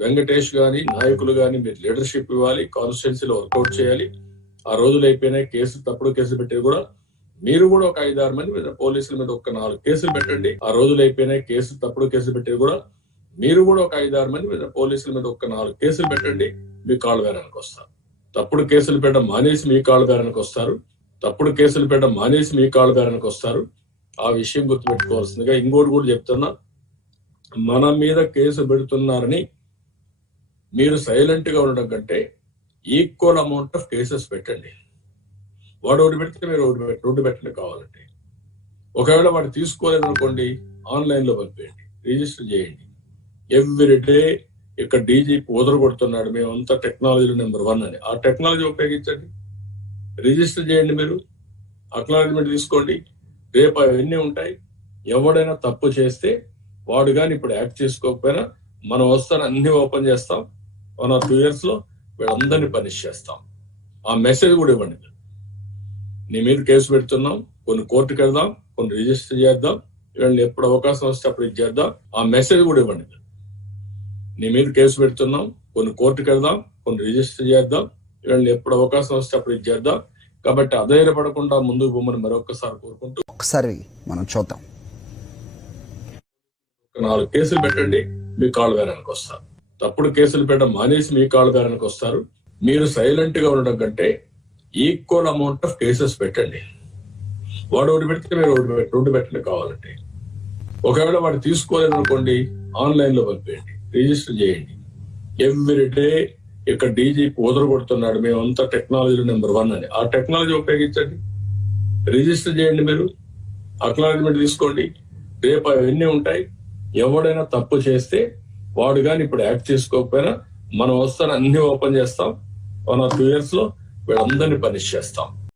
వెంకటేష్ గాని నాయకులు గాని మీరు లీడర్షిప్ ఇవ్వాలి కాన్స్టిట్యున్సీలో వర్కౌట్ చేయాలి. ఆ రోజులు అయిపోయినాయి కేసులు తప్పుడు కేసులు పెట్టేది కూడా మీరు కూడా ఒక ఐదు ఆరు మంది మీద పోలీసుల మీద ఒక నాలుగు కేసులు పెట్టండి. ఆ రోజులు అయిపోయినాయి కేసులు తప్పుడు కేసులు పెట్టేది కూడా మీరు కూడా ఒక ఐదు ఆరు మంది మీద పోలీసుల మీద ఒక నాలుగు కేసులు పెట్టండి మీ కాళ్ళు వేరానికి వస్తారు. తప్పుడు కేసులు పెట్టడం మానేసి మీ కాళ్ళు వేరానికి వస్తారు. తప్పుడు కేసులు పెట్టడం మానేసి మీ కాళ్ళు వేరానికి వస్తారు. ఆ విషయం గుర్తుపెట్టుకోవాల్సిందిగా ఇంకోటి కూడా చెప్తున్నా. మన మీద కేసు పెడుతున్నారని మీరు సైలెంట్గా ఉండడం కంటే ఈక్వల్ అమౌంట్ ఆఫ్ కేసెస్ పెట్టండి. వాడు ఒకటి పెడితే మీరు ఒకటి రెండు పెట్టండి కావాలంటే. ఒకవేళ వాడు తీసుకోలేదు అనుకోండి ఆన్లైన్లో పంపేయండి రిజిస్టర్ చేయండి. ఎవ్రీ డే ఇక్కడ డీజీపీ కొడుతున్నాడు మేమంతా టెక్నాలజీలో నెంబర్ వన్ అని. ఆ టెక్నాలజీ ఉపయోగించండి. రిజిస్టర్ చేయండి మీరు. అక్నాలజ్మెంట్ తీసుకోండి. రేపు అవన్నీ ఉంటాయి. ఎవడైనా తప్పు చేస్తే వాడు కానీ ఇప్పుడు యాక్ట్ చేసుకోకపోయినా మనం వస్తాను అన్ని ఓపెన్ చేస్తాం. వన్ ఆర్ టూ ఇయర్స్లో వీళ్ళందరినీ పనిష్ చేస్తాం. ఆ మెసేజ్ కూడా ఇవ్వండి నీ మీద కేసు పెడుతున్నాం కొన్ని కోర్టుకి వెళ్దాం కొన్ని రిజిస్టర్ చేద్దాం వీళ్ళని ఎప్పుడు అవకాశం వస్తే అప్పుడు ఇది చేద్దాం. ఆ మెసేజ్ కూడా ఇవ్వండి నీ మీద కేసు పెడుతున్నాం కొన్ని కోర్టుకి వెళ్దాం కొన్ని రిజిస్టర్ చేద్దాం వీళ్ళని ఎప్పుడు అవకాశం వస్తే అప్పుడు ఇది చేద్దాం. కాబట్టి అధైర్యపడకుండా ముందుకు పోమని మరొకసారి కోరుకుంటూ ఒకసారి మనం చూద్దాం. నాలుగు కేసులు పెట్టండి మీ కాళ్ళు బేరానికి వస్తారు తప్పుడు కేసులు పెట్టడం మానేసి మీ కాళ్ళు వస్తారు. మీరు సైలెంట్గా ఉండడం కంటే ఈక్వల్ అమౌంట్ ఆఫ్ కేసెస్ పెట్టండి. వాడు ఒకటి పెడితే మీరు ఒకటి రెండు పెట్టండి కావాలంటే. ఒకవేళ వాడు తీసుకోలేదు అనుకోండి ఆన్లైన్లో పంపేయండి రిజిస్టర్ చేయండి. ఎవ్రీ డే ఇక్కడ డీజీపీ కొడుతున్నాడు మేమంతా టెక్నాలజీలో నెంబర్ వన్ అని. ఆ టెక్నాలజీ ఉపయోగించండి. రిజిస్టర్ చేయండి మీరు. అక్నాలజ్మెంట్ తీసుకోండి. రేపు అవన్నీ ఉంటాయి. ఎవడైనా తప్పు చేస్తే వాడు కానీ ఇప్పుడు యాక్ట్ చేసుకోకపోయినా మనం వస్తాను అన్ని ఓపెన్ చేస్తాం. వన్ ఆర్ టూ ఇయర్స్లో వీళ్ళందరినీ పనిష్ చేస్తాం.